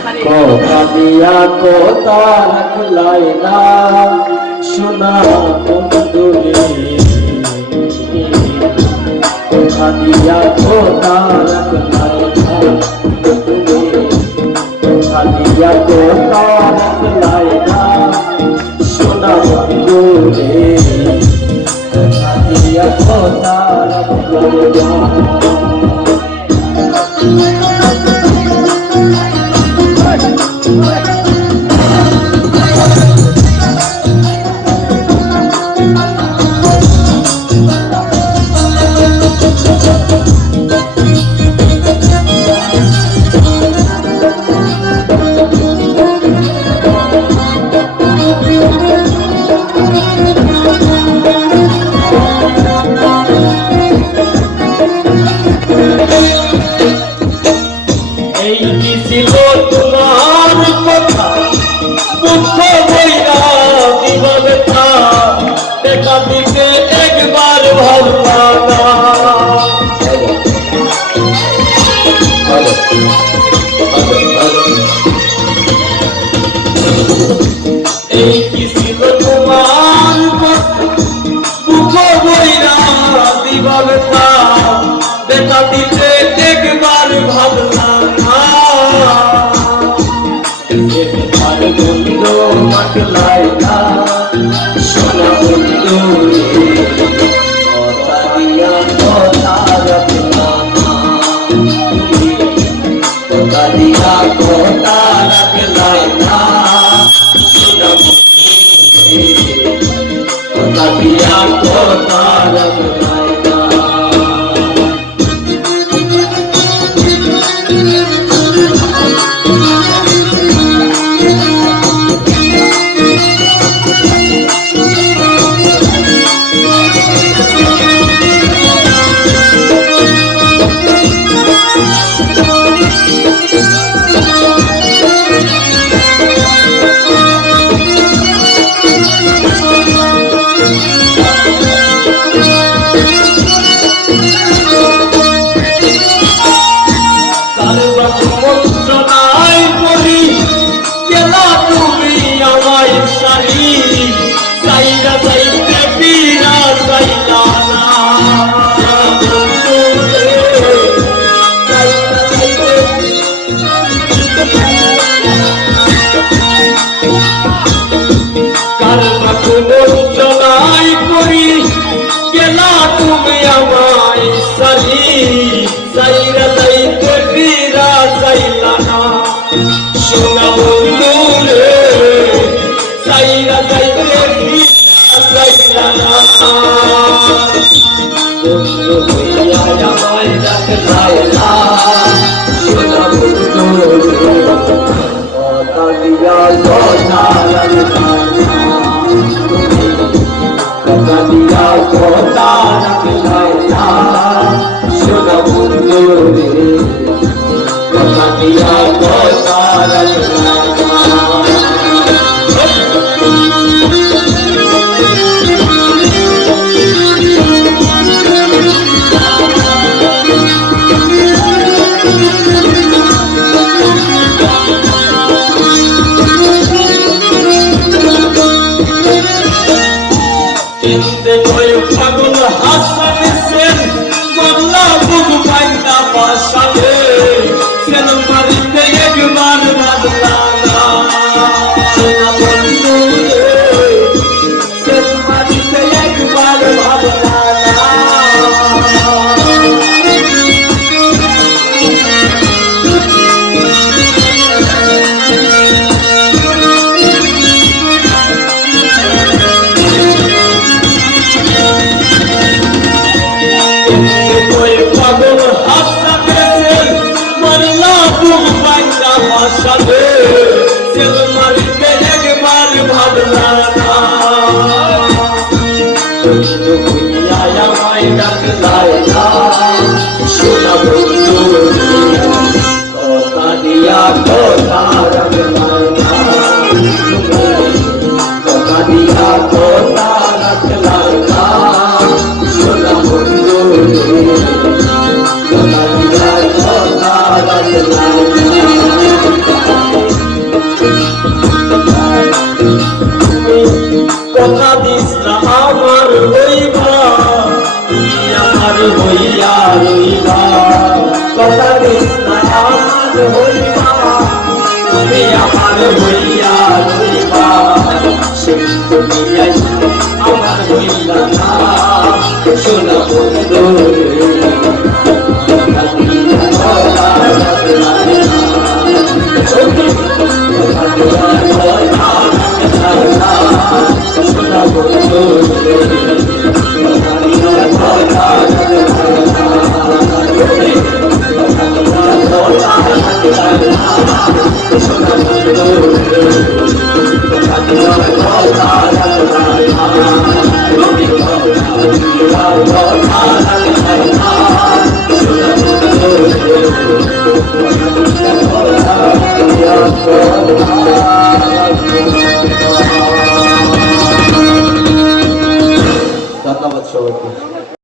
কথা দিয়া কথা রাখলাই না সোনা বন্ধুরে কথা দিয়া কথা রাখলাই না কথা দিয়া কথা রাখলাই না সোনা বন্ধুরে কথা দিয়া কথা রাখলাই না ছিল তোমার কথা দুঃখ বইরা দিবাবেতা দেখা দিতে একবার ভালো লাগা এই কি ছিল তোমার কথা দুঃখ বইরা দিবাবেতা দেখা দিতে একবার ভালো লাগা বন্ধু মাকলাই না সোনা বন্ধু কথা দিয়া কথা রাখলাম কথা দিয়া কথা রাখলাই না সোনা বন্ধু কথা দিয়া কথা রাখলাই না সোনা বন্ধু রে সাইরা যাইতে সাইরা না বন্ধু হইয়া আমায় ডাকলাই না সোনা বন্ধু রে কথা দিয়া কথা রাখলাই না কথা দিয়া কথা রাখলাই না সোনা বন্ধু রে কথা দিয়া কথা রাখলাই না চিনতে কই পাগল হাসান সেন বল্লা বুক পাইতা পাশালে সেন মারিতে একবার বাদলানা সোনা বন্ধু রে সেন মারিতে একবার বাদলানা সাথে সেল মারিতে একবার ভাবলানা বন্ধু ভুলিয়া আমায় ডাকলাই না সোনা বন্ধু কথা দিয়া কথা রাখলাই না কথা দিয়া কথা রাখলাই না সোনা বন্ধু কথা দিয়া কথা রাখলাই না তুমি আমার হইয়া রইবা সেই দুনিয়ায় আমার হইলা না সোনা বন্ধু সোনা বন্ধু ধন্যবাদ সবাইকে।